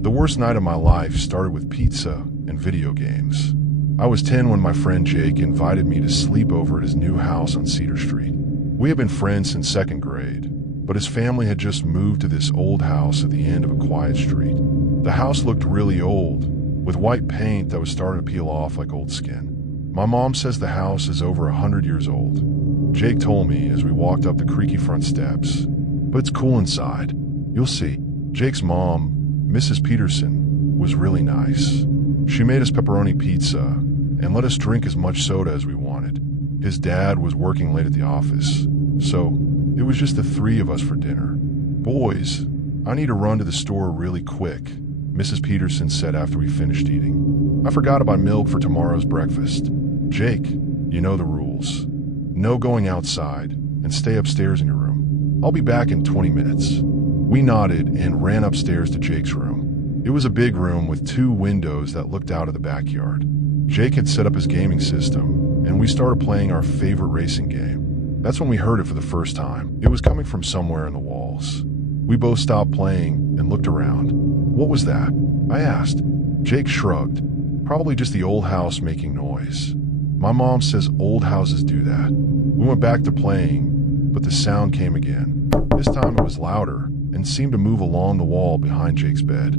The worst night of my life started with pizza and video games. I was 10 when my friend Jake invited me to sleep over at his new house on Cedar Street. We had been friends since second grade, but his family had just moved to this old house at the end of a quiet street. The house looked really old, with white paint that was starting to peel off like old skin. My mom says the house is over 100 years old. Jake told me as we walked up the creaky front steps. But it's cool inside. You'll see. Jake's mom, Mrs. Peterson, was really nice. She made us pepperoni pizza and let us drink as much soda as we wanted. His dad was working late at the office, so it was just the three of us for dinner. Boys, I need to run to the store really quick, Mrs. Peterson said after we finished eating. I forgot about milk for tomorrow's breakfast. Jake, you know the rules. No going outside, and stay upstairs in your room. I'll be back in 20 minutes. We nodded and ran upstairs to Jake's room. It was a big room with 2 windows that looked out of the backyard. Jake had set up his gaming system, and we started playing our favorite racing game. That's when we heard it for the first time. It was coming from somewhere in the walls. We both stopped playing and looked around. What was that? I asked. Jake shrugged. Probably just the old house making noise. My mom says old houses do that. We went back to playing, but the sound came again. This time it was louder and seemed to move along the wall behind Jake's bed.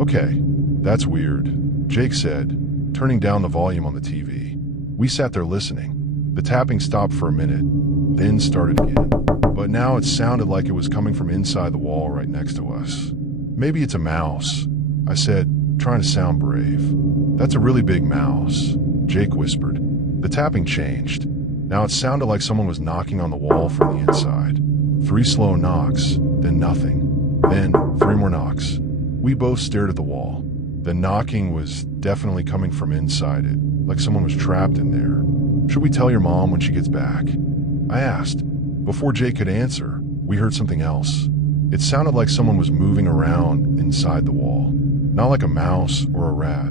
Okay, that's weird, Jake said, turning down the volume on the TV. We sat there listening. The tapping stopped for a minute, then started again. But now it sounded like it was coming from inside the wall right next to us. Maybe it's a mouse, I said, trying to sound brave. That's a really big mouse, Jake whispered. The tapping changed. Now it sounded like someone was knocking on the wall from the inside. 3 slow knocks, then nothing. Then 3 more knocks. We both stared at the wall. The knocking was definitely coming from inside it, like someone was trapped in there. Should we tell your mom when she gets back? I asked. Before Jake could answer, we heard something else. It sounded like someone was moving around inside the wall. Not like a mouse or a rat,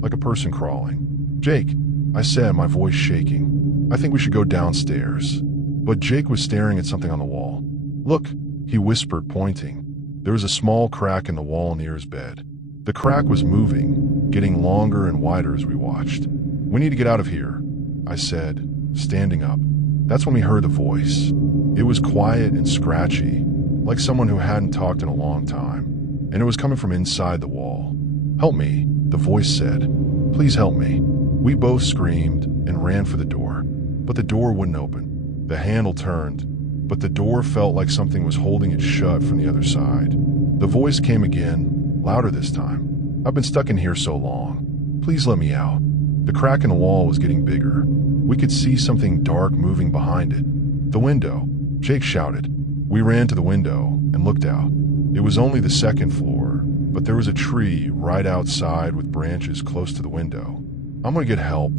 like a person crawling. Jake, I said, my voice shaking. I think we should go downstairs. But Jake was staring at something on the wall. Look, he whispered, pointing. There was a small crack in the wall near his bed. The crack was moving, getting longer and wider as we watched. We need to get out of here, I said, standing up. That's when we heard the voice. It was quiet and scratchy, like someone who hadn't talked in a long time, and it was coming from inside the wall. Help me, the voice said. Please help me. We both screamed and ran for the door, but the door wouldn't open. The handle turned, but the door felt like something was holding it shut from the other side. The voice came again, louder this time. I've been stuck in here so long. Please let me out. The crack in the wall was getting bigger. We could see something dark moving behind it. The window, Jake shouted. We ran to the window and looked out. It was only the 2nd floor, but there was a tree right outside with branches close to the window. I'm gonna get help,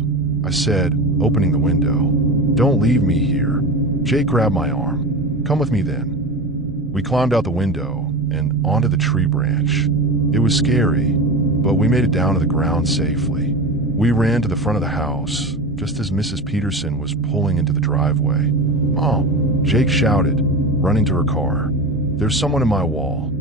I said, opening the window. Don't leave me here. Jake grabbed my arm. Come with me then. We climbed out the window and onto the tree branch. It was scary, but we made it down to the ground safely. We ran to the front of the house, just as Mrs. Peterson was pulling into the driveway. Mom, Jake shouted, running to her car. There's someone in my wall.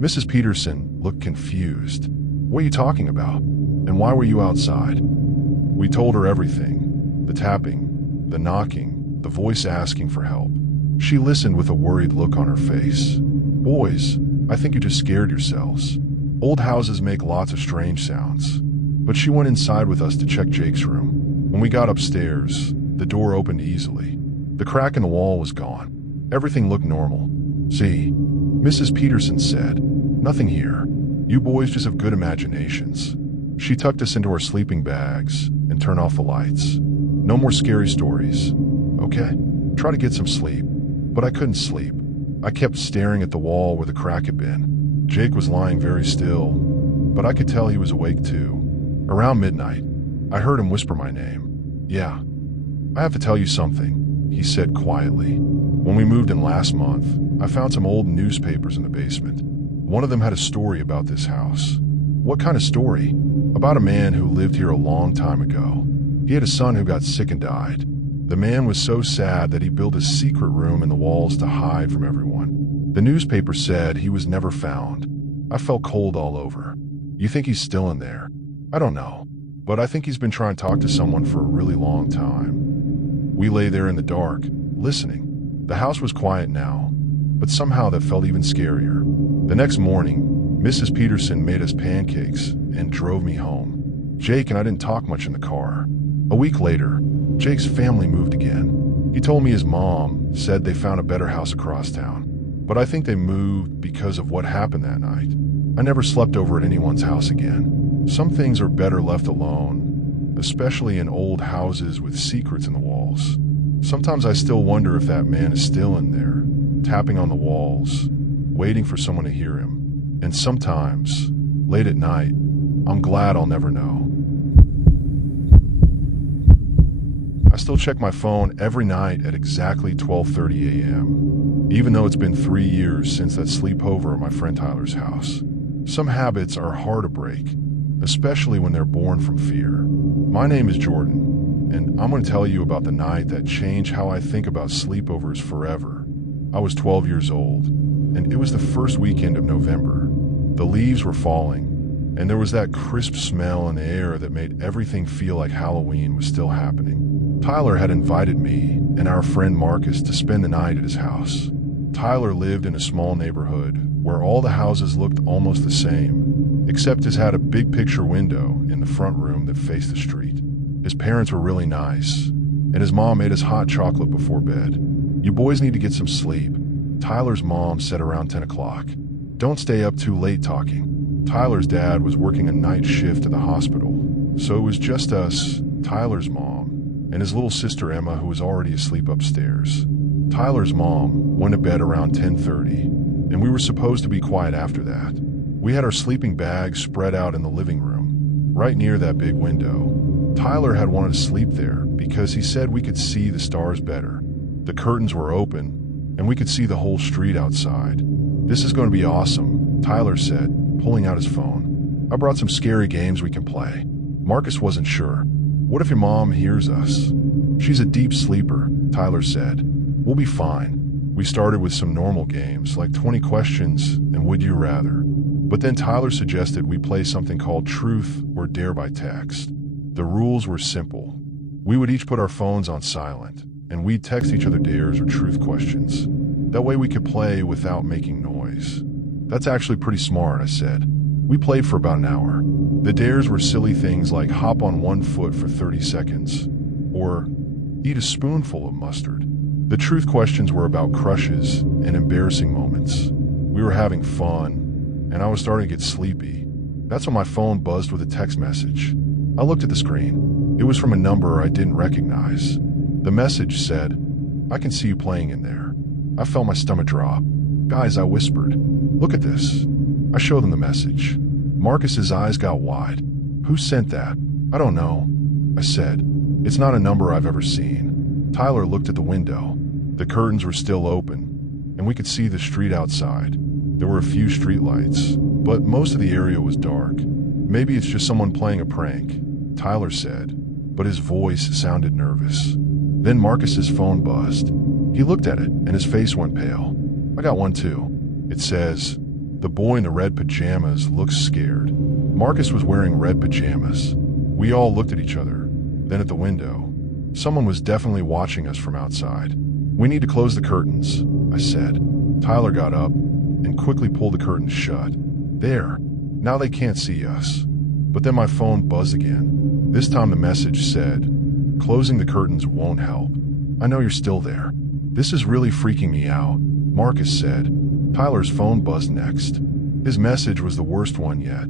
Mrs. Peterson looked confused. What are you talking about? And why were you outside? We told her everything. The tapping, the knocking, the voice asking for help. She listened with a worried look on her face. Boys, I think you just scared yourselves. Old houses make lots of strange sounds. But she went inside with us to check Jake's room. When we got upstairs, the door opened easily. The crack in the wall was gone. Everything looked normal. See, Mrs. Peterson said, nothing here. You boys just have good imaginations. She tucked us into our sleeping bags and turned off the lights. No more scary stories. Okay, try to get some sleep. But I couldn't sleep. I kept staring at the wall where the crack had been. Jake was lying very still, but I could tell he was awake too. Around midnight, I heard him whisper my name. Yeah, I have to tell you something, he said quietly. When we moved in last month, I found some old newspapers in the basement. One of them had a story about this house. What kind of story? About a man who lived here a long time ago. He had a son who got sick and died. The man was so sad that he built a secret room in the walls to hide from everyone. The newspaper said he was never found. I felt cold all over. You think he's still in there? I don't know, but I think he's been trying to talk to someone for a really long time. We lay there in the dark, listening. The house was quiet now, but somehow that felt even scarier. The next morning, Mrs. Peterson made us pancakes and drove me home. Jake and I didn't talk much in the car. A week later, Jake's family moved again. He told me his mom said they found a better house across town, but I think they moved because of what happened that night. I never slept over at anyone's house again. Some things are better left alone, especially in old houses with secrets in the walls. Sometimes I still wonder if that man is still in there, tapping on the walls, waiting for someone to hear him. And sometimes, late at night, I'm glad I'll never know. I still check my phone every night at exactly 12:30 a.m., even though it's been 3 years since that sleepover at my friend Tyler's house. Some habits are hard to break, especially when they're born from fear. My name is Jordan, and I'm going to tell you about the night that changed how I think about sleepovers forever. I was 12 years old, and it was the first weekend of November. The leaves were falling, and there was that crisp smell in the air that made everything feel like Halloween was still happening. Tyler had invited me and our friend Marcus to spend the night at his house. Tyler lived in a small neighborhood where all the houses looked almost the same, except his had a big picture window in the front room that faced the street. His parents were really nice, and his mom made us hot chocolate before bed. "You boys need to get some sleep," Tyler's mom said around 10 o'clock. "Don't stay up too late talking." Tyler's dad was working a night shift at the hospital, so it was just us, Tyler's mom, and his little sister Emma, who was already asleep upstairs. Tyler's mom went to bed around 10:30, and we were supposed to be quiet after that. We had our sleeping bags spread out in the living room, right near that big window. Tyler had wanted to sleep there because he said we could see the stars better. The curtains were open, and we could see the whole street outside. "This is going to be awesome," Tyler said, pulling out his phone. "I brought some scary games we can play." Marcus wasn't sure. "What if your mom hears us?" "She's a deep sleeper," Tyler said. "We'll be fine." We started with some normal games like 20 questions and Would You Rather. But then Tyler suggested we play something called Truth or Dare by Text. The rules were simple. We would each put our phones on silent, and we'd text each other dares or truth questions. That way we could play without making noise. "That's actually pretty smart," I said. We played for about an hour. The dares were silly things like hop on one foot for 30 seconds, or eat a spoonful of mustard. The truth questions were about crushes and embarrassing moments. We were having fun, and I was starting to get sleepy. That's when my phone buzzed with a text message. I looked at the screen. It was from a number I didn't recognize. The message said, "I can see you playing in there." I felt my stomach drop. "Guys," I whispered, "look at this." I showed them the message. Marcus's eyes got wide. "Who sent that?" "I don't know," I said. "It's not a number I've ever seen." Tyler looked at the window. The curtains were still open, and we could see the street outside. There were a few streetlights, but most of the area was dark. "Maybe it's just someone playing a prank," Tyler said, but his voice sounded nervous. Then Marcus's phone buzzed. He looked at it, and his face went pale. "I got one too." It says, "The boy in the red pajamas looks scared." Marcus was wearing red pajamas. We all looked at each other, then at the window. Someone was definitely watching us from outside. "We need to close the curtains," I said. Tyler got up and quickly pulled the curtains shut. "There, now they can't see us." But then my phone buzzed again. This time the message said, "Closing the curtains won't help. I know you're still there." "This is really freaking me out," Marcus said. Tyler's phone buzzed next. His message was the worst one yet.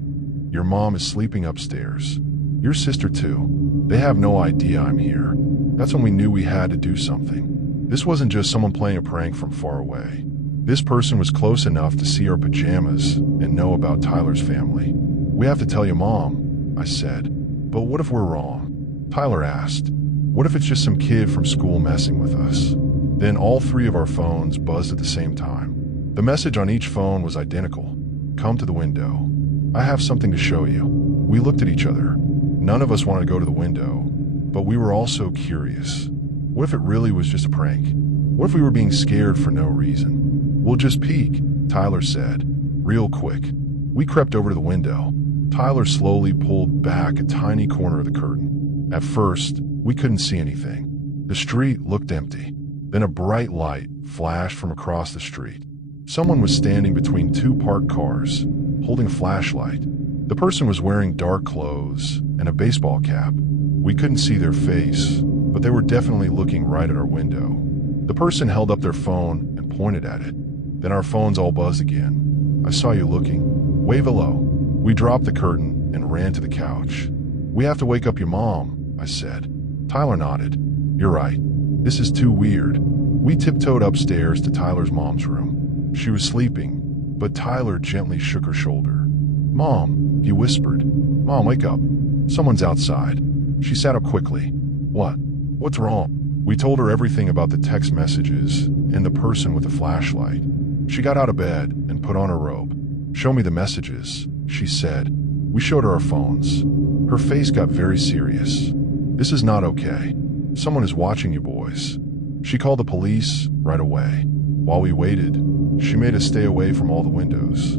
"Your mom is sleeping upstairs. Your sister too. They have no idea I'm here." That's when we knew we had to do something. This wasn't just someone playing a prank from far away. This person was close enough to see our pajamas and know about Tyler's family. "We have to tell your mom," I said. "But what if we're wrong?" Tyler asked. "What if it's just some kid from school messing with us?" Then all three of our phones buzzed at the same time. The message on each phone was identical. "Come to the window. I have something to show you." We looked at each other. None of us wanted to go to the window, but we were also curious. What if it really was just a prank? What if we were being scared for no reason? "We'll just peek," Tyler said. "Real quick." We crept over to the window. Tyler slowly pulled back a tiny corner of the curtain. At first, we couldn't see anything. The street looked empty. Then a bright light flashed from across the street. Someone was standing between two parked cars, holding a flashlight. The person was wearing dark clothes and a baseball cap. We couldn't see their face, but they were definitely looking right at our window. The person held up their phone and pointed at it. Then our phones all buzzed again. I saw you looking. Wave hello. We dropped the curtain and ran to the couch. We have to wake up your mom, I said. Tyler nodded. You're right. This is too weird. We tiptoed upstairs to Tyler's mom's room. She was sleeping, but Tyler gently shook her shoulder. Mom, he whispered. Mom, wake up. Someone's outside. She sat up quickly. What? What's wrong? We told her everything about the text messages and the person with the flashlight. She got out of bed and put on her robe. Show me the messages, she said. We showed her our phones. Her face got very serious. This is not okay. Someone is watching you boys. She called the police right away. While we waited, she made us stay away from all the windows.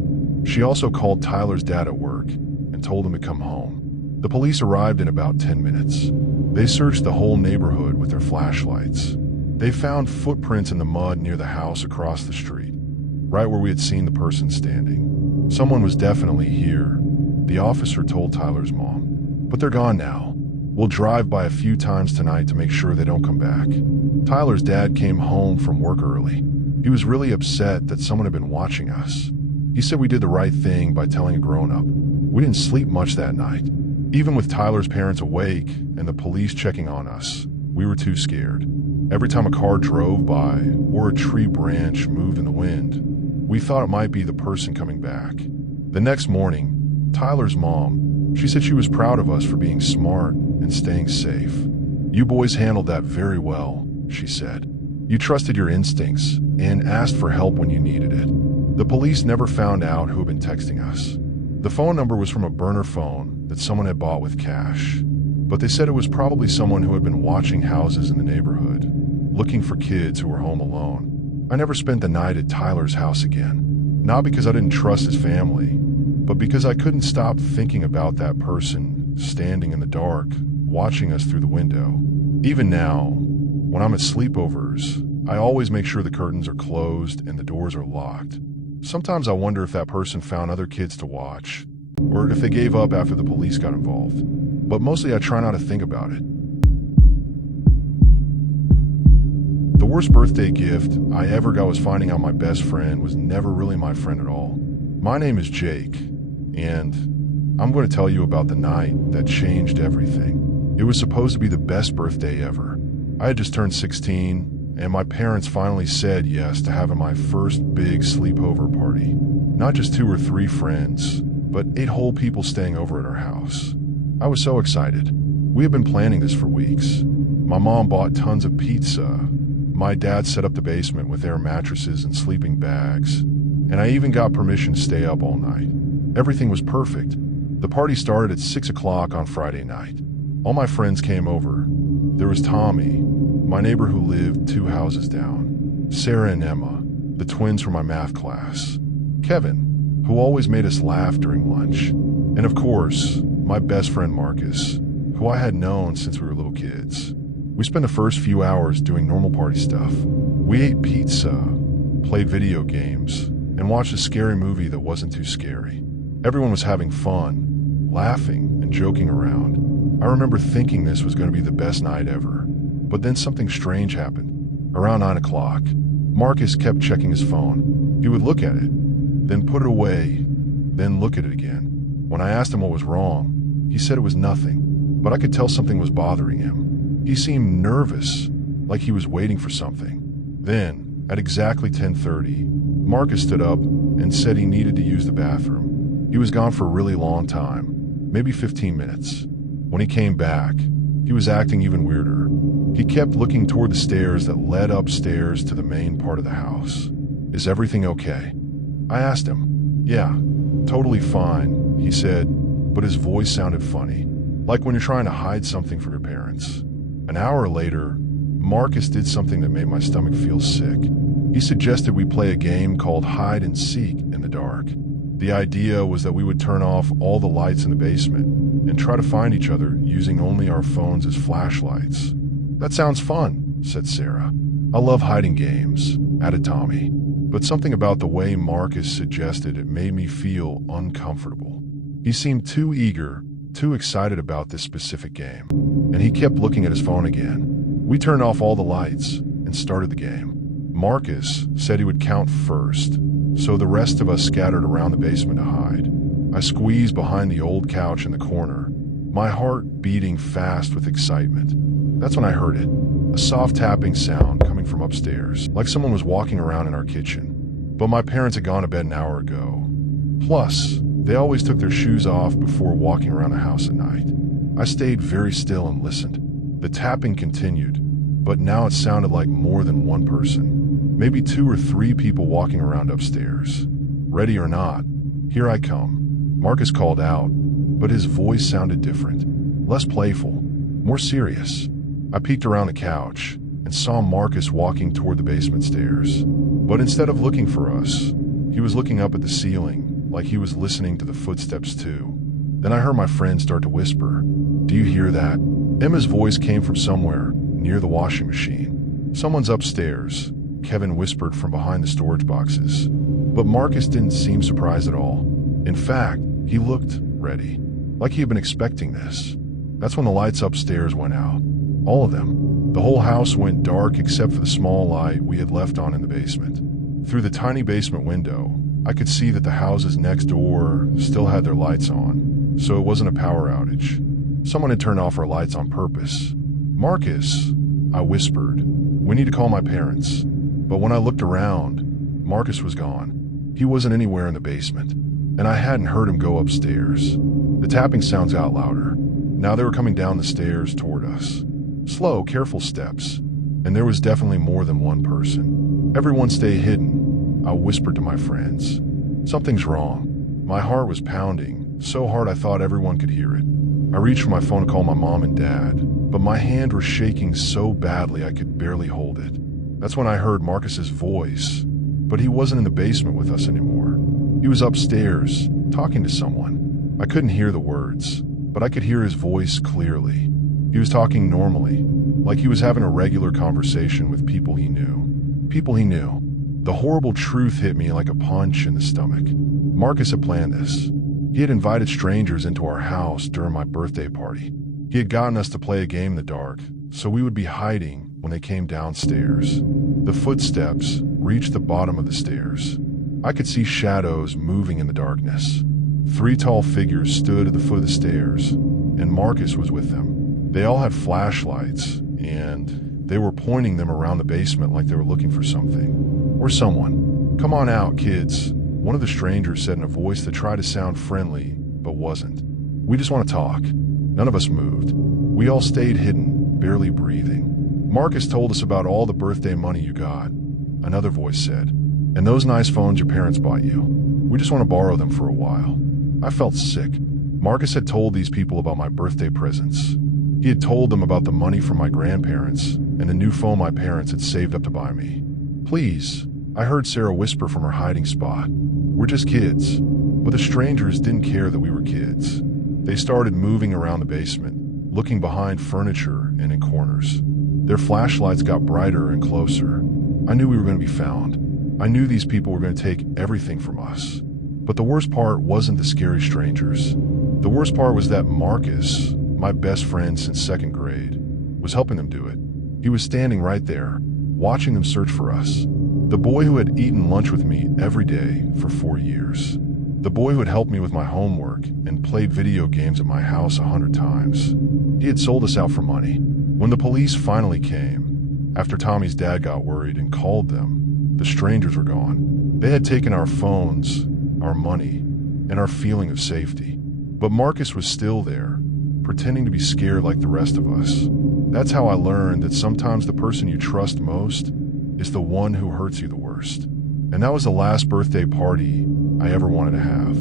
She also called Tyler's dad at work and told him to come home. The police arrived in about 10 minutes. They searched the whole neighborhood with their flashlights. They found footprints in the mud near the house across the street, right where we had seen the person standing. Someone was definitely here, the officer told Tyler's mom. But they're gone now. We'll drive by a few times tonight to make sure they don't come back. Tyler's dad came home from work early. He was really upset that someone had been watching us. He said we did the right thing by telling a grown-up. We didn't sleep much that night. Even with Tyler's parents awake and the police checking on us, we were too scared. Every time a car drove by or a tree branch moved in the wind, we thought it might be the person coming back. The next morning, Tyler's mom, she said she was proud of us for being smart and staying safe. You boys handled that very well, she said. You trusted your instincts and asked for help when you needed it. The police never found out who had been texting us. The phone number was from a burner phone that someone had bought with cash, but they said it was probably someone who had been watching houses in the neighborhood, looking for kids who were home alone. I never spent the night at Tyler's house again, not because I didn't trust his family, but because I couldn't stop thinking about that person standing in the dark, watching us through the window. Even now, when I'm at sleepovers, I always make sure the curtains are closed and the doors are locked. Sometimes I wonder if that person found other kids to watch, or if they gave up after the police got involved. But mostly I try not to think about it. The worst birthday gift I ever got was finding out my best friend was never really my friend at all. My name is Jake, and I'm going to tell you about the night that changed everything. It was supposed to be the best birthday ever. I had just turned 16, and my parents finally said yes to having my first big sleepover party. Not just 2 or 3 friends, but 8 whole people staying over at our house. I was so excited. We had been planning this for weeks. My mom bought tons of pizza. My dad set up the basement with air mattresses and sleeping bags. And I even got permission to stay up all night. Everything was perfect. The party started at 6 o'clock on Friday night. All my friends came over. There was Tommy, my neighbor who lived 2 houses down, Sarah and Emma, the twins from my math class, Kevin, who always made us laugh during lunch, and of course, my best friend Marcus, who I had known since we were little kids. We spent the first few hours doing normal party stuff. We ate pizza, played video games, and watched a scary movie that wasn't too scary. Everyone was having fun, laughing, and joking around. I remember thinking this was going to be the best night ever. But then something strange happened. Around 9 o'clock, Marcus kept checking his phone. He would look at it, then put it away, then look at it again. When I asked him what was wrong, he said it was nothing, but I could tell something was bothering him. He seemed nervous, like he was waiting for something. Then, at exactly 10:30, Marcus stood up and said he needed to use the bathroom. He was gone for a really long time, maybe 15 minutes. When he came back, he was acting even weirder. He kept looking toward the stairs that led upstairs to the main part of the house. Is everything okay? I asked him. Yeah, totally fine, he said, but his voice sounded funny, like when you're trying to hide something from your parents. An hour later, Marcus did something that made my stomach feel sick. He suggested we play a game called hide and seek in the dark. The idea was that we would turn off all the lights in the basement and try to find each other using only our phones as flashlights. "That sounds fun," said Sarah. "I love hiding games," added Tommy. But something about the way Marcus suggested it made me feel uncomfortable. He seemed too eager, too excited about this specific game, and he kept looking at his phone again. We turned off all the lights and started the game. Marcus said he would count first, so the rest of us scattered around the basement to hide. I squeezed behind the old couch in the corner, my heart beating fast with excitement. That's when I heard it, a soft tapping sound coming from upstairs, like someone was walking around in our kitchen. But my parents had gone to bed an hour ago. Plus, they always took their shoes off before walking around the house at night. I stayed very still and listened. The tapping continued, but now it sounded like more than one person. Maybe 2 or 3 people walking around upstairs. Ready or not, here I come. Marcus called out, but his voice sounded different. Less playful, more serious. I peeked around the couch and saw Marcus walking toward the basement stairs. But instead of looking for us, he was looking up at the ceiling, like he was listening to the footsteps too. Then I heard my friend start to whisper, "Do you hear that?" Emma's voice came from somewhere near the washing machine. "Someone's upstairs," Kevin whispered from behind the storage boxes. But Marcus didn't seem surprised at all. In fact, he looked ready, like he had been expecting this. That's when the lights upstairs went out. All of them. The whole house went dark except for the small light we had left on in the basement. Through the tiny basement window, I could see that the houses next door still had their lights on, so it wasn't a power outage. Someone had turned off our lights on purpose. "Marcus," I whispered, "we need to call my parents." But when I looked around, Marcus was gone. He wasn't anywhere in the basement, and I hadn't heard him go upstairs. The tapping sounds got louder. Now they were coming down the stairs toward us. Slow, careful steps, and there was definitely more than one person. "Everyone stay hidden," I whispered to my friends. "Something's wrong." My heart was pounding, so hard I thought everyone could hear it. I reached for my phone to call my mom and dad, but my hand was shaking so badly I could barely hold it. That's when I heard Marcus's voice, but he wasn't in the basement with us anymore. He was upstairs, talking to someone. I couldn't hear the words, but I could hear his voice clearly. He was talking normally, like he was having a regular conversation with people he knew. People he knew. The horrible truth hit me like a punch in the stomach. Marcus had planned this. He had invited strangers into our house during my birthday party. He had gotten us to play a game in the dark, so we would be hiding when they came downstairs. The footsteps reached the bottom of the stairs. I could see shadows moving in the darkness. 3 tall figures stood at the foot of the stairs, and Marcus was with them. They all had flashlights, and they were pointing them around the basement like they were looking for something. Or someone. "Come on out, kids," one of the strangers said in a voice that tried to sound friendly, but wasn't. "We just want to talk." None of us moved. We all stayed hidden, barely breathing. "Marcus told us about all the birthday money you got," another voice said. "And those nice phones your parents bought you. We just want to borrow them for a while." I felt sick. Marcus had told these people about my birthday presents. He had told them about the money from my grandparents and the new phone my parents had saved up to buy me. "Please," I heard Sarah whisper from her hiding spot. "We're just kids." But the strangers didn't care that we were kids. They started moving around the basement, looking behind furniture and in corners. Their flashlights got brighter and closer. I knew we were going to be found. I knew these people were going to take everything from us. But the worst part wasn't the scary strangers. The worst part was that Marcus, my best friend since 2nd grade, was helping them do it. He was standing right there, watching them search for us. The boy who had eaten lunch with me every day for 4 years. The boy who had helped me with my homework and played video games at my house 100 times. He had sold us out for money. When the police finally came, after Tommy's dad got worried and called them, the strangers were gone. They had taken our phones, our money, and our feeling of safety. But Marcus was still there, pretending to be scared like the rest of us. That's how I learned that sometimes the person you trust most is the one who hurts you the worst. And that was the last birthday party I ever wanted to have.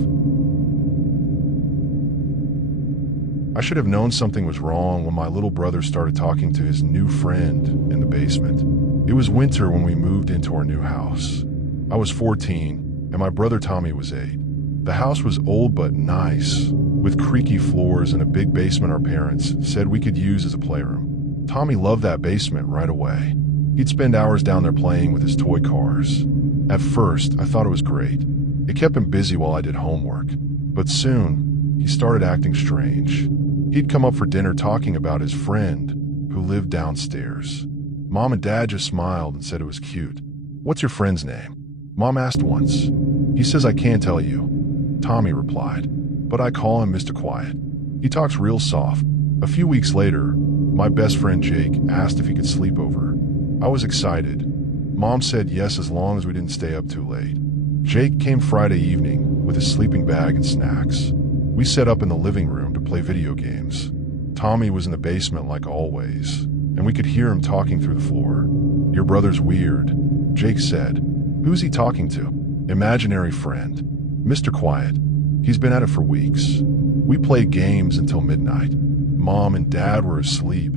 I should have known something was wrong when my little brother started talking to his new friend in the basement. It was winter when we moved into our new house. I was 14, and my brother Tommy was 8. The house was old but nice, with creaky floors and a big basement our parents said we could use as a playroom. Tommy loved that basement right away. He'd spend hours down there playing with his toy cars. At first, I thought it was great. It kept him busy while I did homework. But soon, he started acting strange. He'd come up for dinner talking about his friend, who lived downstairs. Mom and Dad just smiled and said it was cute. "What's your friend's name?" Mom asked once. "He says I can't tell you," Tommy replied, "but I call him Mr. Quiet. He talks real soft." A few weeks later, my best friend Jake asked if he could sleep over. I was excited. Mom said yes as long as we didn't stay up too late. Jake came Friday evening with his sleeping bag and snacks. We set up in the living room to play video games. Tommy was in the basement like always, and we could hear him talking through the floor. "Your brother's weird," Jake said. "Who's he talking to?" "Imaginary friend. Mr. Quiet. He's been at it for weeks." We played games until midnight. Mom and Dad were asleep,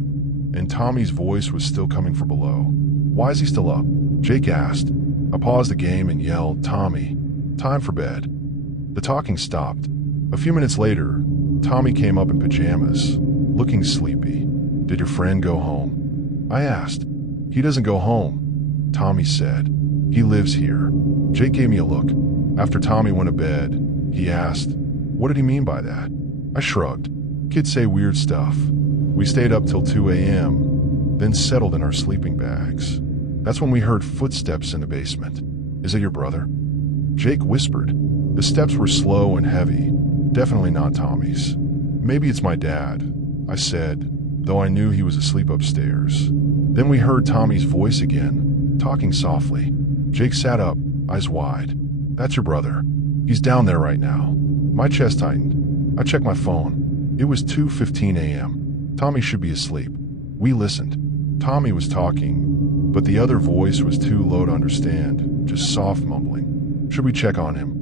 and Tommy's voice was still coming from below. "Why is he still up?" Jake asked. I paused the game and yelled, "Tommy, time for bed." The talking stopped. A few minutes later, Tommy came up in pajamas, looking sleepy. "Did your friend go home?" I asked. "He doesn't go home," Tommy said. "He lives here." Jake gave me a look. After Tommy went to bed, he asked, "What did he mean by that?" I shrugged. "Kids say weird stuff." We stayed up till 2 a.m., then settled in our sleeping bags. That's when we heard footsteps in the basement. "Is it your brother?" Jake whispered. The steps were slow and heavy, definitely not Tommy's. "Maybe it's my dad," I said, though I knew he was asleep upstairs. Then we heard Tommy's voice again, talking softly. Jake sat up, eyes wide. "That's your brother. He's down there right now." My chest tightened. I checked my phone. It was 2:15 a.m. Tommy should be asleep. We listened. Tommy was talking, but the other voice was too low to understand, just soft mumbling. "Should we check on him?"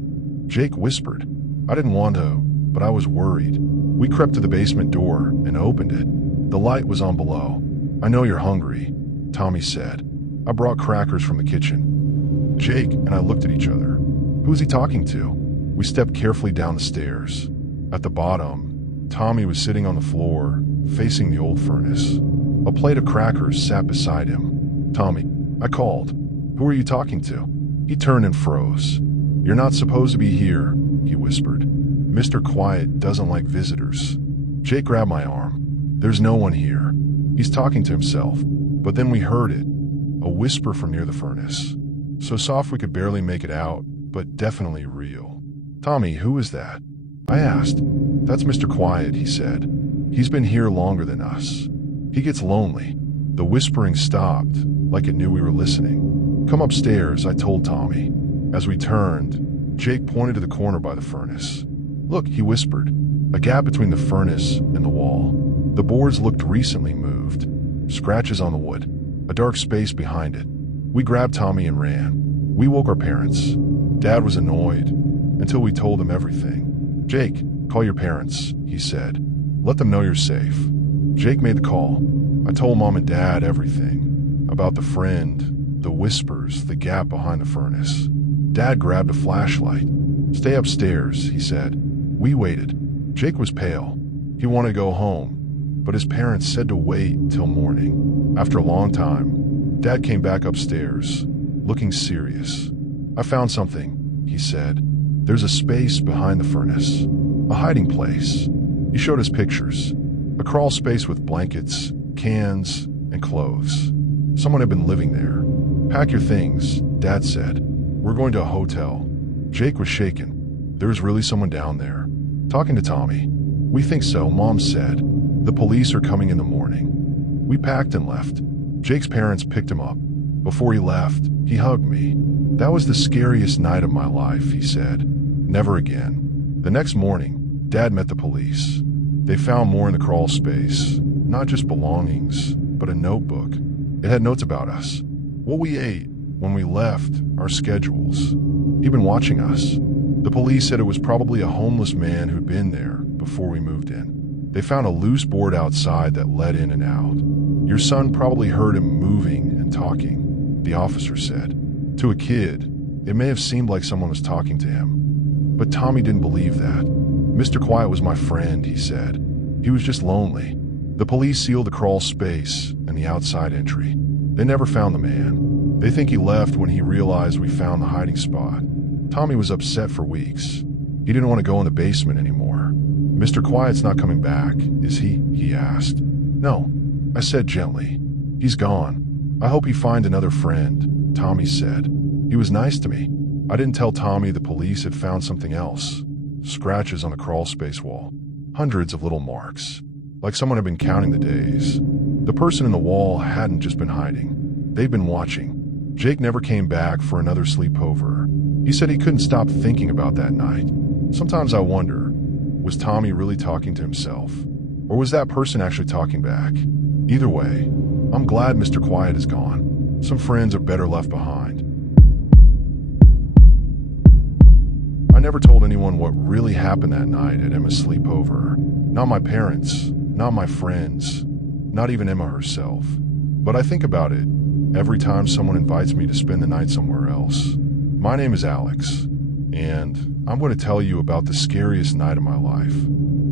Jake whispered. I didn't want to, but I was worried. We crept to the basement door and opened it. The light was on below. "I know you're hungry," Tommy said. I brought crackers from the kitchen. Jake and I looked at each other. Who was he talking to? We stepped carefully down the stairs. At the bottom, Tommy was sitting on the floor, facing the old furnace. A plate of crackers sat beside him. "Tommy," I called. "Who are you talking to?" He turned and froze. "You're not supposed to be here," he whispered. "Mr. Quiet doesn't like visitors." Jake grabbed my arm. "There's no one here. He's talking to himself." But then we heard it, a whisper from near the furnace. So soft we could barely make it out, but definitely real. "Tommy, who is that?" I asked. "That's Mr. Quiet," he said. "He's been here longer than us. He gets lonely." The whispering stopped, like it knew we were listening. "Come upstairs," I told Tommy. As we turned, Jake pointed to the corner by the furnace. "Look," he whispered, "a gap between the furnace and the wall. The boards looked recently moved. Scratches on the wood. A dark space behind it." We grabbed Tommy and ran. We woke our parents. Dad was annoyed, until we told him everything. "Jake, call your parents," he said. "Let them know you're safe." Jake made the call. I told Mom and Dad everything. About the friend, the whispers, the gap behind the furnace. Dad grabbed a flashlight. "Stay upstairs," he said. We waited. Jake was pale. He wanted to go home, but his parents said to wait till morning. After a long time, Dad came back upstairs, looking serious. "I found something," he said. "There's a space behind the furnace. A hiding place." He showed us pictures. A crawl space with blankets, cans, and clothes. Someone had been living there. "Pack your things," Dad said. "We're going to a hotel." Jake was shaken. There was really someone down there. Talking to Tommy. "We think so," Mom said. "The police are coming in the morning." We packed and left. Jake's parents picked him up. Before he left, he hugged me. "That was the scariest night of my life," he said. "Never again." The next morning, Dad met the police. They found more in the crawl space, not just belongings, but a notebook. It had notes about us, what we ate, when we left, our schedules. He'd been watching us. The police said it was probably a homeless man who'd been there before we moved in. They found a loose board outside that led in and out. "Your son probably heard him moving and talking," the officer said. To a kid, it may have seemed like someone was talking to him. But Tommy didn't believe that. Mr. Quiet was my friend, he said. He was just lonely. The police sealed the crawl space and the outside entry. They never found the man. They think he left when he realized we found the hiding spot. Tommy was upset for weeks. He didn't want to go in the basement anymore. Mr. Quiet's not coming back, is he? He asked. No, I said gently. He's gone. I hope he finds another friend, Tommy said. He was nice to me. I didn't tell Tommy the police had found something else. Scratches on the crawl space wall. Hundreds of little marks. Like someone had been counting the days. The person in the wall hadn't just been hiding. They'd been watching. Jake never came back for another sleepover. He said he couldn't stop thinking about that night. Sometimes I wonder, was Tommy really talking to himself? Or was that person actually talking back? Either way, I'm glad Mr. Quiet is gone. Some friends are better left behind. I never told anyone what really happened that night at Emma's sleepover. Not my parents, not my friends, not even Emma herself. But I think about it every time someone invites me to spend the night somewhere else. My name is Alex, and I'm going to tell you about the scariest night of my life.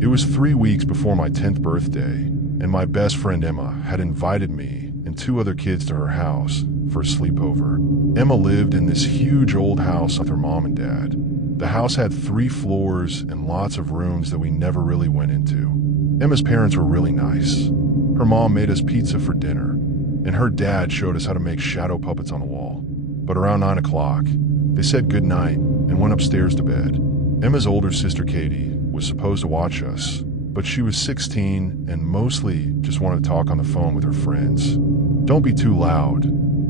It was 3 weeks before my 10th birthday, and my best friend Emma had invited me and 2 other kids to her house for a sleepover. Emma lived in this huge old house with her mom and dad. The house had 3 floors and lots of rooms that we never really went into. Emma's parents were really nice. Her mom made us pizza for dinner, and her dad showed us how to make shadow puppets on the wall. But around 9 o'clock, they said goodnight and went upstairs to bed. Emma's older sister Katie was supposed to watch us, but she was 16 and mostly just wanted to talk on the phone with her friends. Don't be too loud,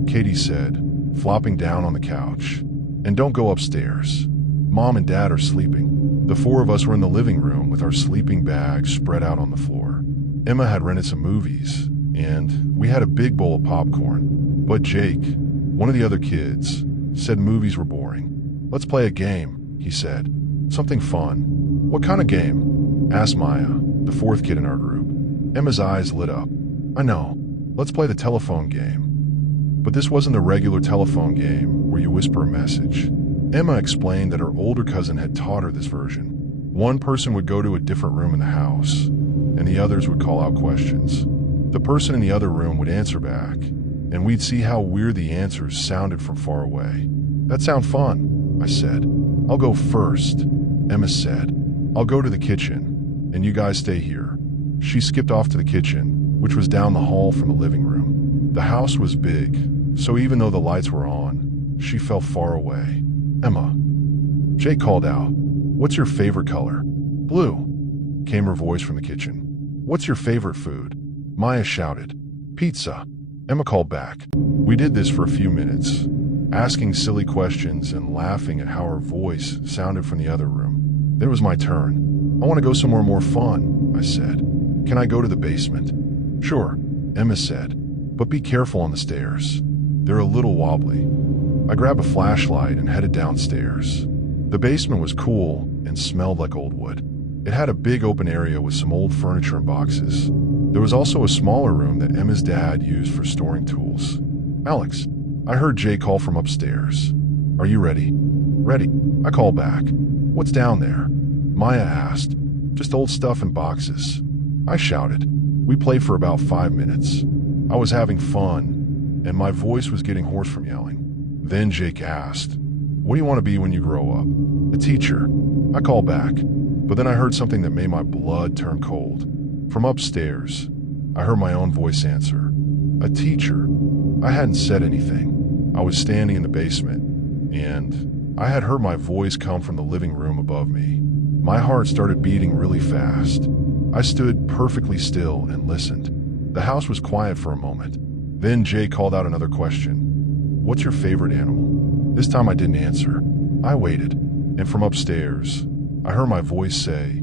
Katie said, flopping down on the couch. And don't go upstairs. Mom and Dad are sleeping. The 4 of us were in the living room with our sleeping bags spread out on the floor. Emma had rented some movies, and we had a big bowl of popcorn. But Jake, one of the other kids, said movies were boring. Let's play a game, he said. Something fun. What kind of game? Asked Maya, the 4th kid in our group. Emma's eyes lit up. I know. Let's play the telephone game. But this wasn't a regular telephone game where you whisper a message. Emma explained that her older cousin had taught her this version. One person would go to a different room in the house, and the others would call out questions. The person in the other room would answer back, and we'd see how weird the answers sounded from far away. That sounds fun, I said. I'll go first, Emma said. I'll go to the kitchen, and you guys stay here. She skipped off to the kitchen, which was down the hall from the living room. The house was big, so even though the lights were on, she felt far away. Emma. Jake called out. What's your favorite color? Blue, came her voice from the kitchen. What's your favorite food? Maya shouted. Pizza. Emma called back. We did this for a few minutes, asking silly questions and laughing at how her voice sounded from the other room. Then it was my turn. I want to go somewhere more fun, I said. Can I go to the basement? Sure, Emma said, but be careful on the stairs. They're a little wobbly. I grabbed a flashlight and headed downstairs. The basement was cool and smelled like old wood. It had a big open area with some old furniture and boxes. There was also a smaller room that Emma's dad used for storing tools. Alex, I heard Jay call from upstairs. Are you ready? Ready, I called back. What's down there? Maya asked. Just old stuff in boxes. I shouted. We played for about 5 minutes. I was having fun, and my voice was getting hoarse from yelling. Then Jake asked, what do you want to be when you grow up? A teacher. I called back, but then I heard something that made my blood turn cold. From upstairs, I heard my own voice answer. A teacher. I hadn't said anything. I was standing in the basement, and I had heard my voice come from the living room above me. My heart started beating really fast. I stood perfectly still and listened. The house was quiet for a moment. Then Jay called out another question. What's your favorite animal? This time I didn't answer. I waited, and from upstairs, I heard my voice say,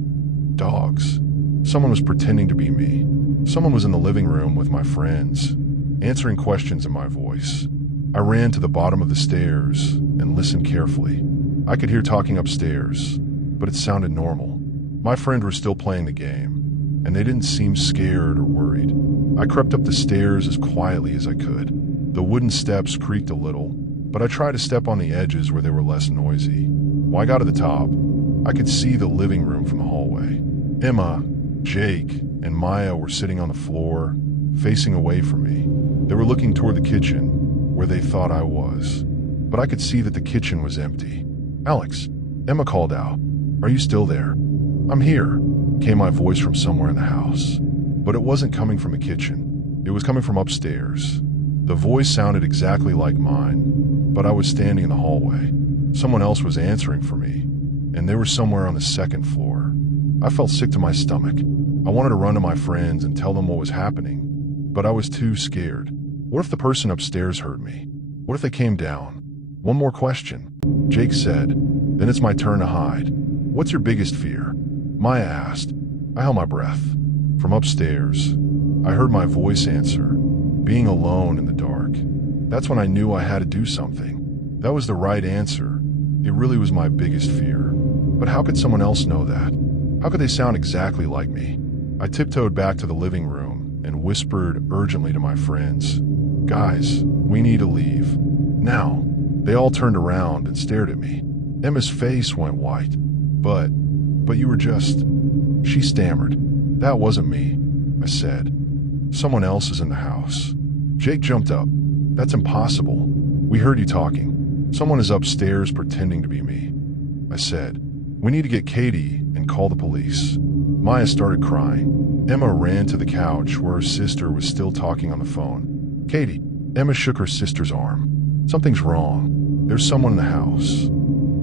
dogs. Someone was pretending to be me. Someone was in the living room with my friends, answering questions in my voice. I ran to the bottom of the stairs and listened carefully. I could hear talking upstairs, but it sounded normal. My friends were still playing the game, and they didn't seem scared or worried. I crept up the stairs as quietly as I could. The wooden steps creaked a little, but I tried to step on the edges where they were less noisy. When I got to the top, I could see the living room from the hallway. Emma, Jake, and Maya were sitting on the floor, facing away from me. They were looking toward the kitchen, where they thought I was. But I could see that the kitchen was empty. "Alex," Emma called out. "Are you still there?" "I'm here," came my voice from somewhere in the house. But it wasn't coming from the kitchen. It was coming from upstairs. The voice sounded exactly like mine, but I was standing in the hallway. Someone else was answering for me, and they were somewhere on the second floor. I felt sick to my stomach. I wanted to run to my friends and tell them what was happening, but I was too scared. What if the person upstairs heard me? What if they came down? "One more question," Jake said. "Then it's my turn to hide." "What's your biggest fear?" Maya asked. I held my breath. From upstairs, I heard my voice answer, "Being alone in the dark." That's when I knew I had to do something. That was the right answer. It really was my biggest fear. But how could someone else know that? How could they sound exactly like me? I tiptoed back to the living room and whispered urgently to my friends, "Guys, we need to leave. Now." They all turned around and stared at me. Emma's face went white. But you were just..." She stammered. "That wasn't me," I said. "Someone else is in the house." Jake jumped up. "That's impossible. We heard you talking. Someone is upstairs pretending to be me," I said. "We need to get Katie and call the police." Maya started crying. Emma ran to the couch where her sister was still talking on the phone. "Katie," Emma shook her sister's arm. "Something's wrong. There's someone in the house."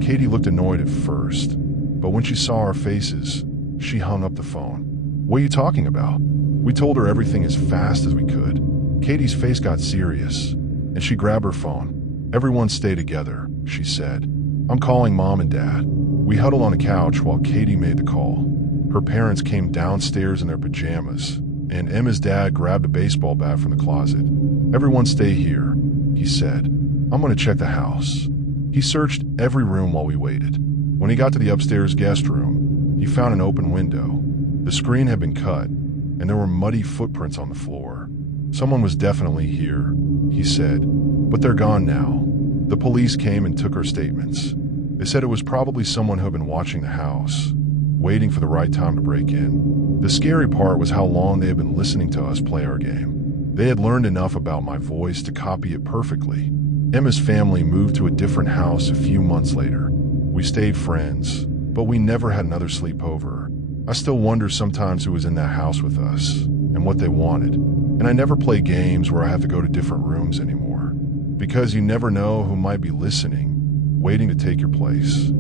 Katie looked annoyed at first, but when she saw our faces, she hung up the phone. "What are you talking about?" We told her everything as fast as we could. Katie's face got serious, and she grabbed her phone. "Everyone stay together," she said. "I'm calling Mom and Dad." We huddled on the couch while Katie made the call. Her parents came downstairs in their pajamas, and Emma's dad grabbed a baseball bat from the closet. "Everyone stay here," he said. "I'm going to check the house." He searched every room while we waited. When he got to the upstairs guest room, he found an open window. The screen had been cut, and there were muddy footprints on the floor. "Someone was definitely here," he said, "but they're gone now." The police came and took our statements. They said it was probably someone who had been watching the house, waiting for the right time to break in. The scary part was how long they had been listening to us play our game. They had learned enough about my voice to copy it perfectly. Emma's family moved to a different house a few months later. We stayed friends, but we never had another sleepover. I still wonder sometimes who was in that house with us and what they wanted. And I never play games where I have to go to different rooms anymore, because you never know who might be listening, waiting to take your place.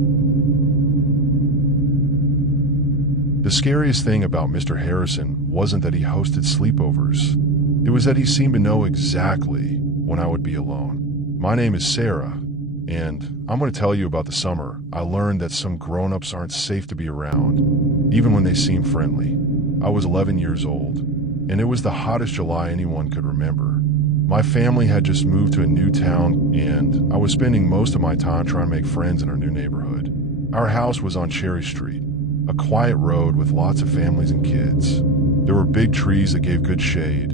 The scariest thing about Mr. Harrison wasn't that he hosted sleepovers. It was that he seemed to know exactly when I would be alone. My name is Sarah, and I'm going to tell you about the summer I learned that some grown-ups aren't safe to be around, even when they seem friendly. I was 11 years old, and it was the hottest July anyone could remember. My family had just moved to a new town, and I was spending most of my time trying to make friends in our new neighborhood. Our house was on Cherry Street, a quiet road with lots of families and kids. There were big trees that gave good shade,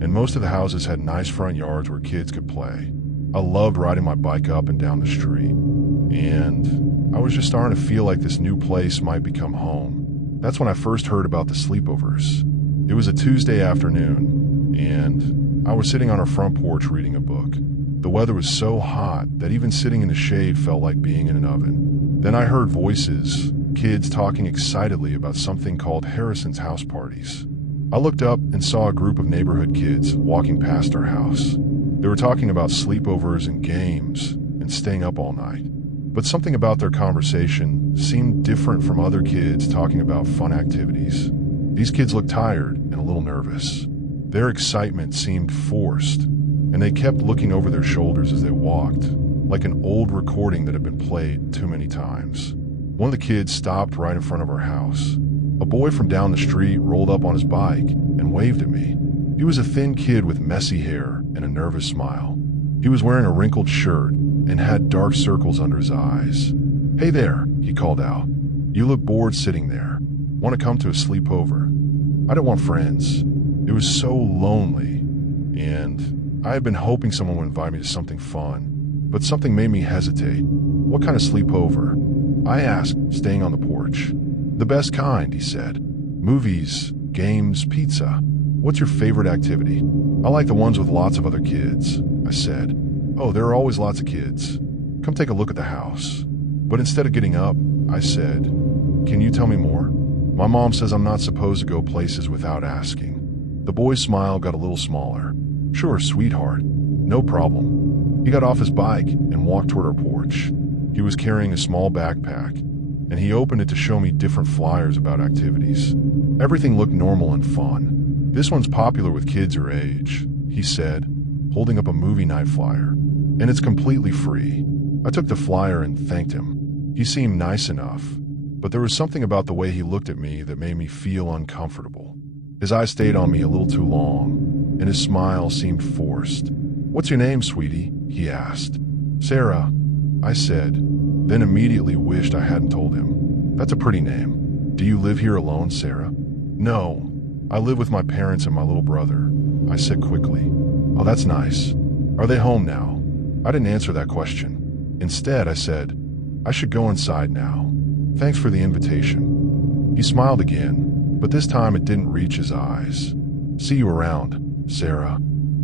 and most of the houses had nice front yards where kids could play. I loved riding my bike up and down the street, and I was just starting to feel like this new place might become home. That's when I first heard about the sleepovers. It was a Tuesday afternoon, and I was sitting on our front porch reading a book. The weather was so hot that even sitting in the shade felt like being in an oven. Then I heard voices, kids talking excitedly about something called Harrison's house parties. I looked up and saw a group of neighborhood kids walking past our house. They were talking about sleepovers and games and staying up all night. But something about their conversation seemed different from other kids talking about fun activities. These kids looked tired and a little nervous. Their excitement seemed forced, and they kept looking over their shoulders as they walked, like an old recording that had been played too many times. One of the kids stopped right in front of our house. A boy from down the street rolled up on his bike and waved at me. He was a thin kid with messy hair and a nervous smile. He was wearing a wrinkled shirt and had dark circles under his eyes. "Hey there," he called out. "You look bored sitting there. Want to come to a sleepover?" I didn't want friends. It was so lonely, and I had been hoping someone would invite me to something fun, but something made me hesitate. "What kind of sleepover?" I asked, staying on the porch. The best kind, he said. Movies, games, pizza. What's your favorite activity? I like the ones with lots of other kids, I said. Oh, there are always lots of kids. Come take a look at the house. But instead of getting up, I said, can you tell me more? My mom says I'm not supposed to go places without asking. The boy's smile got a little smaller. Sure, sweetheart. No problem. He got off his bike and walked toward our porch. He was carrying a small backpack, and he opened it to show me different flyers about activities. Everything looked normal and fun. This one's popular with kids your age, he said, holding up a movie night flyer. And it's completely free. I took the flyer and thanked him. He seemed nice enough, but there was something about the way he looked at me that made me feel uncomfortable. His eyes stayed on me a little too long, and his smile seemed forced. What's your name, sweetie? He asked. Sarah, I said, then immediately wished I hadn't told him. That's a pretty name. Do you live here alone, Sarah? No, I live with my parents and my little brother, I said quickly. Oh, that's nice. Are they home now? I didn't answer that question. Instead, I said, I should go inside now. Thanks for the invitation. He smiled again, but this time it didn't reach his eyes. See you around, Sarah.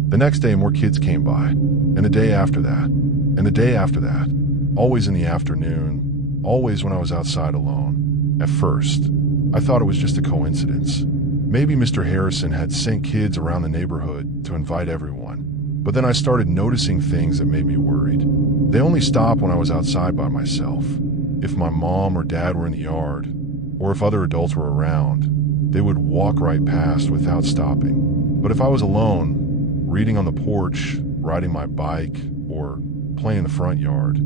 The next day, more kids came by, and the day after that, and the day after that, always in the afternoon, always when I was outside alone. At first, I thought it was just a coincidence. Maybe Mr. Harrison had sent kids around the neighborhood to invite everyone. But then I started noticing things that made me worried. They only stopped when I was outside by myself. If my mom or dad were in the yard, or if other adults were around, they would walk right past without stopping. But if I was alone, reading on the porch, riding my bike, or playing in the front yard,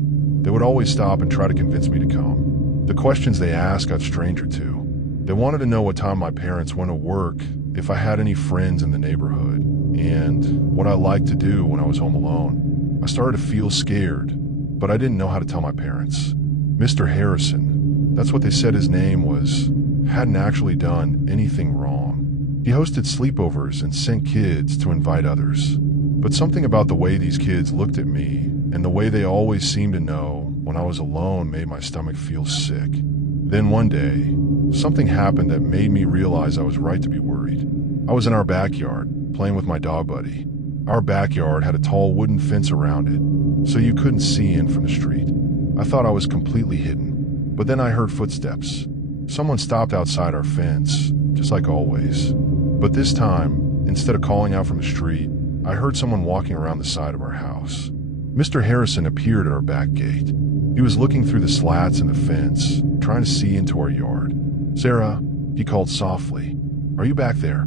they would always stop and try to convince me to come. The questions they asked got stranger too. They wanted to know what time my parents went to work, if I had any friends in the neighborhood, and what I liked to do when I was home alone. I started to feel scared, but I didn't know how to tell my parents. Mr. Harrison, that's what they said his name was, hadn't actually done anything wrong. He hosted sleepovers and sent kids to invite others. But something about the way these kids looked at me and the way they always seemed to know when I was alone made my stomach feel sick. Then one day, something happened that made me realize I was right to be worried. I was in our backyard, playing with my dog buddy. Our backyard had a tall wooden fence around it, so you couldn't see in from the street. I thought I was completely hidden, but then I heard footsteps. Someone stopped outside our fence, just like always. But this time, instead of calling out from the street, I heard someone walking around the side of our house. Mr. Harrison appeared at our back gate. He was looking through the slats in the fence, trying to see into our yard. Sarah, he called softly, are you back there?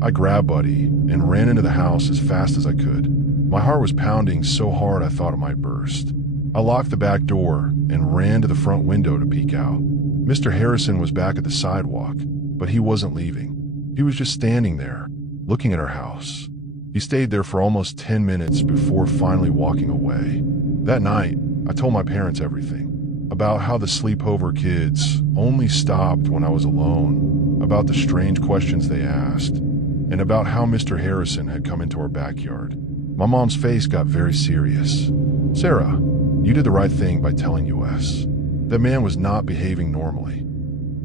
I grabbed Buddy and ran into the house as fast as I could. My heart was pounding so hard I thought it might burst. I locked the back door and ran to the front window to peek out. Mr. Harrison was back at the sidewalk, but he wasn't leaving. He was just standing there, looking at our house. He stayed there for almost 10 minutes before finally walking away. That night, I told my parents everything. About how the sleepover kids only stopped when I was alone, about the strange questions they asked, and about how Mr. Harrison had come into our backyard. My mom's face got very serious. Sarah, you did the right thing by telling us. That man was not behaving normally.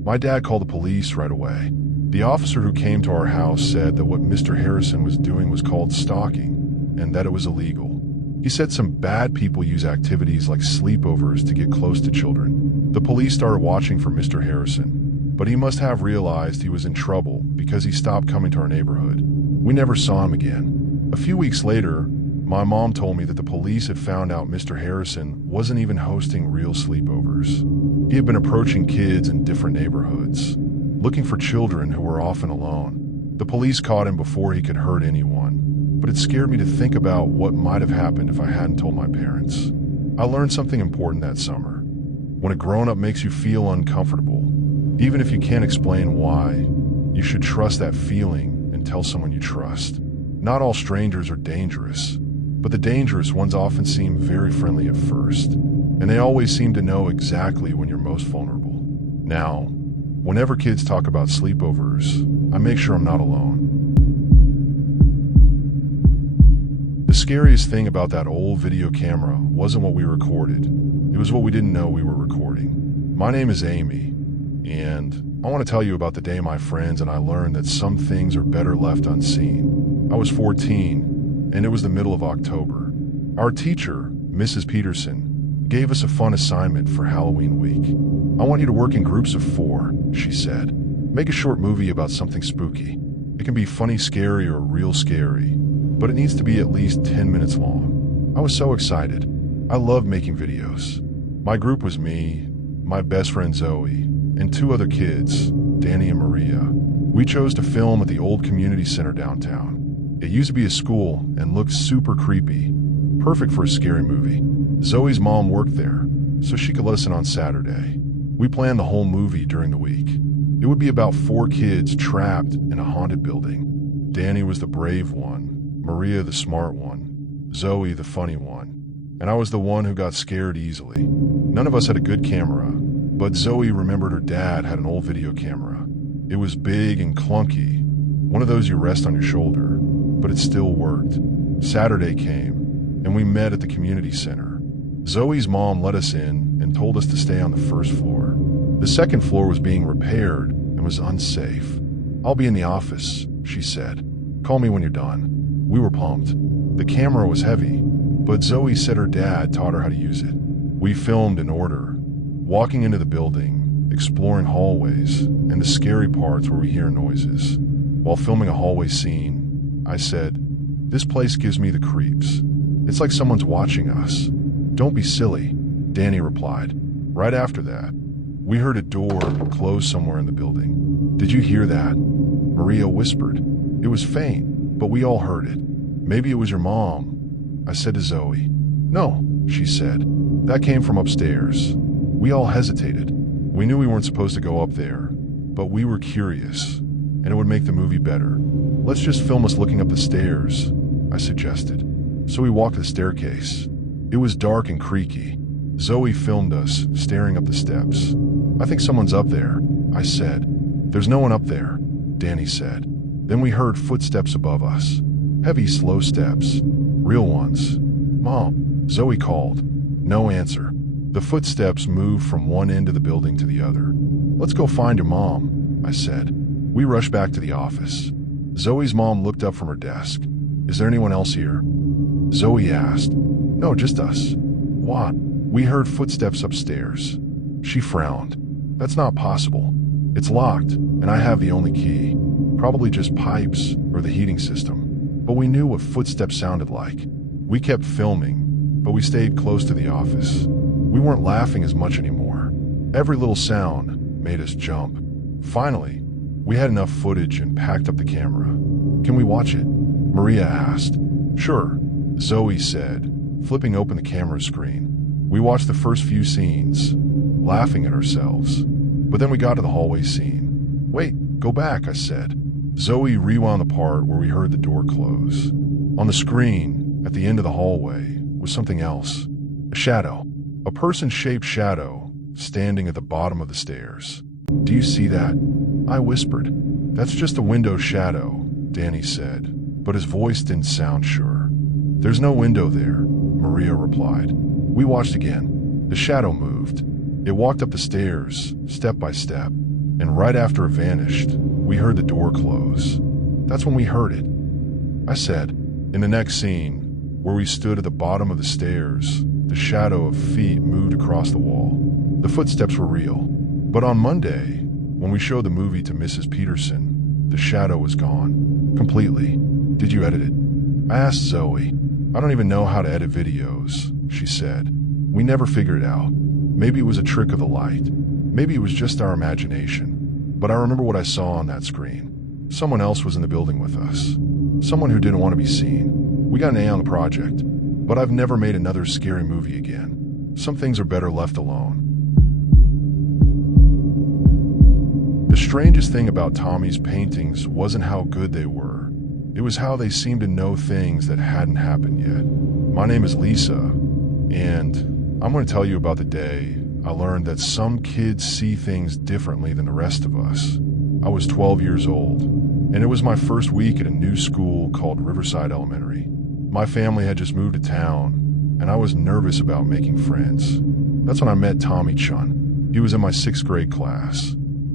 My dad called the police right away. The officer who came to our house said that what Mr. Harrison was doing was called stalking, and that it was illegal. He said some bad people use activities like sleepovers to get close to children. The police started watching for Mr. Harrison, but he must have realized he was in trouble because he stopped coming to our neighborhood. We never saw him again. A few weeks later, my mom told me that the police had found out Mr. Harrison wasn't even hosting real sleepovers. He had been approaching kids in different neighborhoods, looking for children who were often alone. The police caught him before he could hurt anyone, but it scared me to think about what might have happened if I hadn't told my parents. I learned something important that summer. When a grown-up makes you feel uncomfortable, even if you can't explain why, you should trust that feeling and tell someone you trust. Not all strangers are dangerous, but the dangerous ones often seem very friendly at first, and they always seem to know exactly when you're most vulnerable. Now, whenever kids talk about sleepovers, I make sure I'm not alone. The scariest thing about that old video camera wasn't what we recorded. It was what we didn't know we were recording. My name is Amy, and I want to tell you about the day my friends and I learned that some things are better left unseen. I was 14, and it was the middle of October. Our teacher, Mrs. Peterson, gave us a fun assignment for Halloween week. I want you to work in groups of 4, she said. Make a short movie about something spooky. It can be funny, scary, or real scary, but it needs to be at least 10 minutes long. I was so excited. I love making videos. My group was me, my best friend Zoe, and 2 other kids, Danny and Maria. We chose to film at the old community center downtown. It used to be a school and looked super creepy, perfect for a scary movie. Zoe's mom worked there, so she could let us in on Saturday. We planned the whole movie during the week. It would be about 4 kids trapped in a haunted building. Danny was the brave one, Maria the smart one, Zoe the funny one, and I was the one who got scared easily. None of us had a good camera, but Zoe remembered her dad had an old video camera. It was big and clunky, one of those you rest on your shoulder, but it still worked. Saturday came, and we met at the community center. Zoe's mom let us in and told us to stay on the first floor. The second floor was being repaired and was unsafe. I'll be in the office, she said. Call me when you're done. We were pumped. The camera was heavy, but Zoe said her dad taught her how to use it. We filmed in order, walking into the building, exploring hallways, and the scary parts where we hear noises. While filming a hallway scene, I said, "This place gives me the creeps. It's like someone's watching us." "Don't be silly," Danny replied. Right after that, we heard a door close somewhere in the building. "Did you hear that?" Maria whispered. It was faint, but we all heard it. "Maybe it was your mom," I said to Zoe. "No," she said. "That came from upstairs." We all hesitated. We knew we weren't supposed to go up there, but we were curious, and it would make the movie better. "Let's just film us looking up the stairs," I suggested. So we walked the staircase. It was dark and creaky. Zoe filmed us staring up the steps. "I think someone's up there," I said. "There's no one up there," Danny said. Then we heard footsteps above us. Heavy, slow steps. Real ones. "Mom," Zoe called. No answer. The footsteps moved from one end of the building to the other. "Let's go find your mom," I said. We rushed back to the office. Zoe's mom looked up from her desk. "Is there anyone else here?" Zoe asked. "No, just us." "What?" "We heard footsteps upstairs." She frowned. "That's not possible. It's locked, and I have the only key. Probably just pipes or the heating system." But we knew what footsteps sounded like. We kept filming, but we stayed close to the office. We weren't laughing as much anymore. Every little sound made us jump. Finally, we had enough footage and packed up the camera. "Can we watch it?" Maria asked. "Sure," Zoe said, flipping open the camera screen. We watched the first few scenes, laughing at ourselves. But then we got to the hallway scene. "Wait, go back," I said. Zoe rewound the part where we heard the door close. On the screen, at the end of the hallway, was something else. A shadow. A person-shaped shadow, standing at the bottom of the stairs. "Do you see that?" I whispered. "That's just a window shadow," Danny said, but his voice didn't sound sure. "There's no window there," Maria replied. We watched again. The shadow moved. It walked up the stairs, step by step, and right after it vanished, we heard the door close. That's when we heard it. I said, in the next scene, where we stood at the bottom of the stairs, the shadow of feet moved across the wall. The footsteps were real. But on Monday, when we showed the movie to Mrs. Peterson, the shadow was gone. Completely. "Did you edit it?" I asked Zoe. "I don't even know how to edit videos," she said. "We never figured it out. Maybe it was a trick of the light. Maybe it was just our imagination. But I remember what I saw on that screen. Someone else was in the building with us. Someone who didn't want to be seen. We got an A on the project, but I've never made another scary movie again. Some things are better left alone." The strangest thing about Tommy's paintings wasn't how good they were. It was how they seemed to know things that hadn't happened yet. My name is Lisa, and I'm going to tell you about the day I learned that some kids see things differently than the rest of us. I was 12 years old, and it was my first week at a new school called Riverside Elementary. My family had just moved to town, and I was nervous about making friends. That's when I met Tommy Chun. He was in my 6th grade class,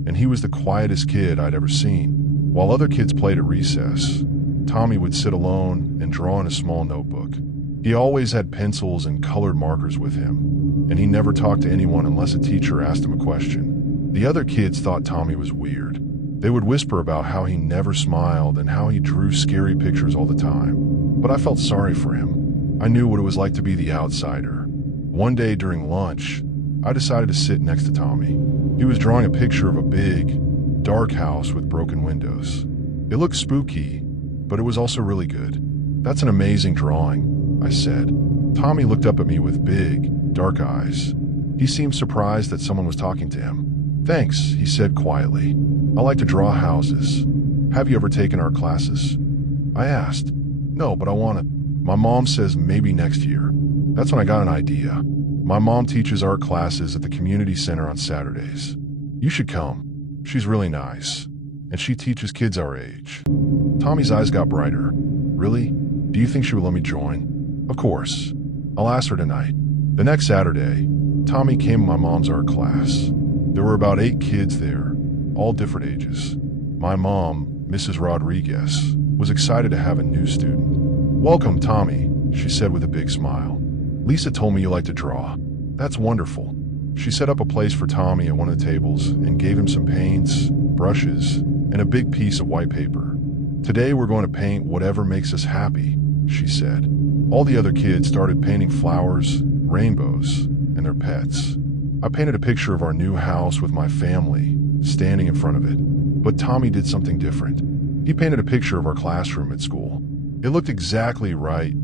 and he was the quietest kid I'd ever seen. While other kids played at recess, Tommy would sit alone and draw in a small notebook. He always had pencils and colored markers with him, and he never talked to anyone unless a teacher asked him a question. The other kids thought Tommy was weird. They would whisper about how he never smiled and how he drew scary pictures all the time. But I felt sorry for him. I knew what it was like to be the outsider. One day during lunch, I decided to sit next to Tommy. He was drawing a picture of a big, dark house with broken windows. It looked spooky, but it was also really good. "That's an amazing drawing," I said. Tommy looked up at me with big, dark eyes. He seemed surprised that someone was talking to him. "Thanks," he said quietly. "I like to draw houses. Have you ever taken art classes?" I asked. "No, but I want to. My mom says maybe next year." That's when I got an idea. My mom teaches art classes at the community center on Saturdays. "You should come. She's really nice, and she teaches kids our age." Tommy's eyes got brighter. "Really? Do you think she would let me join?" "Of course. I'll ask her tonight." The next Saturday, Tommy came to my mom's art class. There were about 8 kids there, all different ages. My mom, Mrs. Rodriguez, was excited to have a new student. "Welcome, Tommy," she said with a big smile. "Lisa told me you like to draw. That's wonderful." She set up a place for Tommy at one of the tables and gave him some paints, brushes, and a big piece of white paper. "Today we're going to paint whatever makes us happy," she said. All the other kids started painting flowers, rainbows, and their pets. I painted a picture of our new house with my family, standing in front of it. But Tommy did something different. He painted a picture of our classroom at school. It looked exactly right.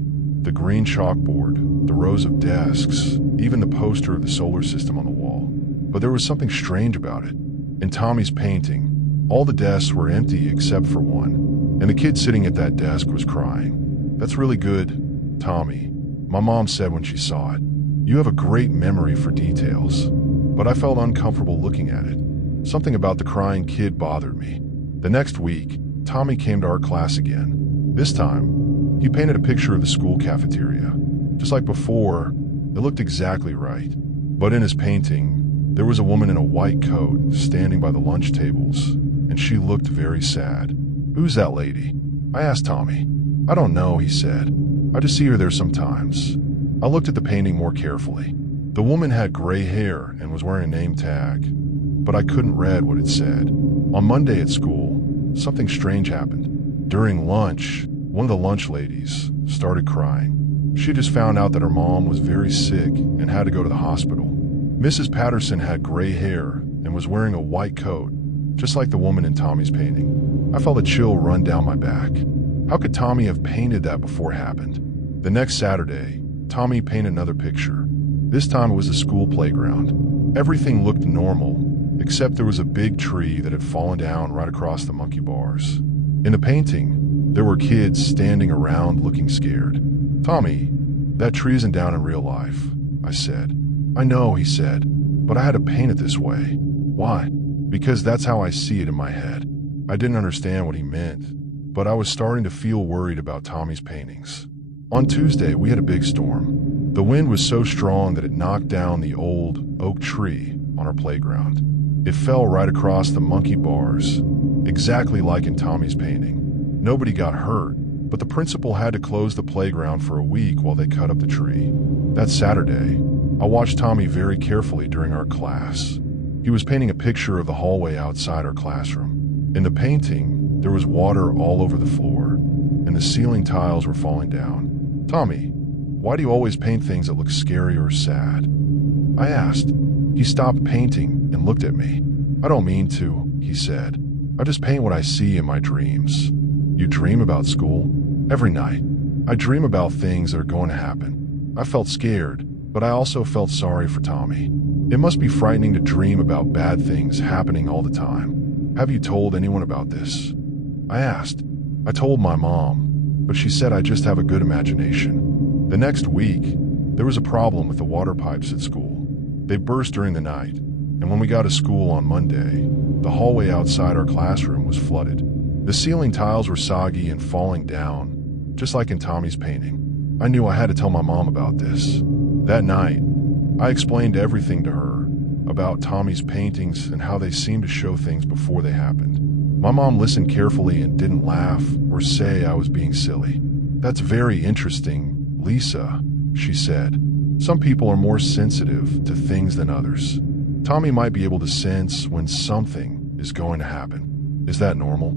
The green chalkboard, the rows of desks, even the poster of the solar system on the wall. But there was something strange about it. In Tommy's painting, all the desks were empty except for one, and the kid sitting at that desk was crying. "That's really good, Tommy," my mom said when she saw it. "You have a great memory for details." But I felt uncomfortable looking at it. Something about the crying kid bothered me. The next week, Tommy came to art class again. This time, he painted a picture of the school cafeteria. Just like before, it looked exactly right. But in his painting, there was a woman in a white coat standing by the lunch tables, and she looked very sad. "Who's that lady?" I asked Tommy. "I don't know," he said. "I just see her there sometimes." I looked at the painting more carefully. The woman had gray hair and was wearing a name tag, but I couldn't read what it said. On Monday at school, something strange happened. During lunch, one of the lunch ladies started crying. She just found out that her mom was very sick and had to go to the hospital. Mrs. Patterson had gray hair and was wearing a white coat, just like the woman in Tommy's painting. I felt a chill run down my back. How could Tommy have painted that before it happened? The next Saturday, Tommy painted another picture. This time it was the school playground. Everything looked normal, except there was a big tree that had fallen down right across the monkey bars. In the painting, there were kids standing around looking scared. "Tommy, that tree isn't down in real life," I said. "I know," he said, "but I had to paint it this way." "Why?" "Because that's how I see it in my head." I didn't understand what he meant, but I was starting to feel worried about Tommy's paintings. On Tuesday, we had a big storm. The wind was so strong that it knocked down the old oak tree on our playground. It fell right across the monkey bars, exactly like in Tommy's painting. Nobody got hurt, but the principal had to close the playground for a week while they cut up the tree. That Saturday, I watched Tommy very carefully during our class. He was painting a picture of the hallway outside our classroom. In the painting, there was water all over the floor, and the ceiling tiles were falling down. "Tommy, why do you always paint things that look scary or sad?" I asked. He stopped painting and looked at me. "I don't mean to," he said. "I just paint what I see in my dreams." "You dream about school?" "Every night. I dream about things that are going to happen." I felt scared, but I also felt sorry for Tommy. It must be frightening to dream about bad things happening all the time. "Have you told anyone about this?" I asked. I told my mom, but she said I just have a good imagination. The next week, there was a problem with the water pipes at school. They burst during the night, and when we got to school on Monday, the hallway outside our classroom was flooded. The ceiling tiles were soggy and falling down, just like in Tommy's painting. I knew I had to tell my mom about this. That night, I explained everything to her about Tommy's paintings and how they seemed to show things before they happened. My mom listened carefully and didn't laugh or say I was being silly. "That's very interesting, Lisa," she said. "Some people are more sensitive to things than others. Tommy might be able to sense when something is going to happen. Is that normal?"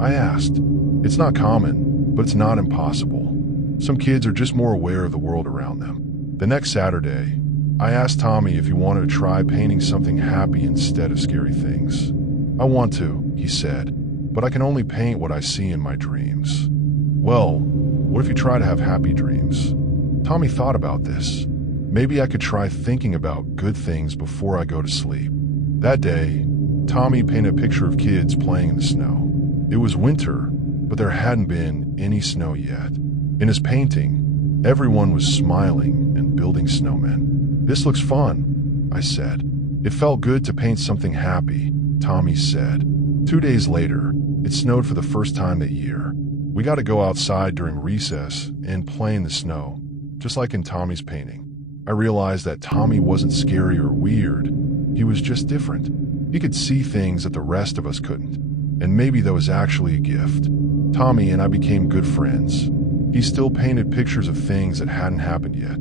I asked. "It's not common, but it's not impossible. Some kids are just more aware of the world around them." The next Saturday, I asked Tommy if he wanted to try painting something happy instead of scary things. "I want to," he said, "but I can only paint what I see in my dreams." "Well, what if you try to have happy dreams?" Tommy thought about this. "Maybe I could try thinking about good things before I go to sleep." That day, Tommy painted a picture of kids playing in the snow. It was winter, but there hadn't been any snow yet. In his painting, everyone was smiling and building snowmen. "This looks fun," I said. "It felt good to paint something happy," Tommy said. 2 days later, it snowed for the first time that year. We got to go outside during recess and play in the snow, just like in Tommy's painting. I realized that Tommy wasn't scary or weird. He was just different. He could see things that the rest of us couldn't. And maybe that was actually a gift. Tommy and I became good friends. He still painted pictures of things that hadn't happened yet,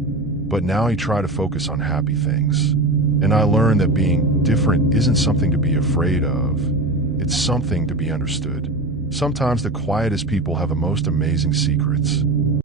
but now he tried to focus on happy things. And I learned that being different isn't something to be afraid of. It's something to be understood. Sometimes the quietest people have the most amazing secrets.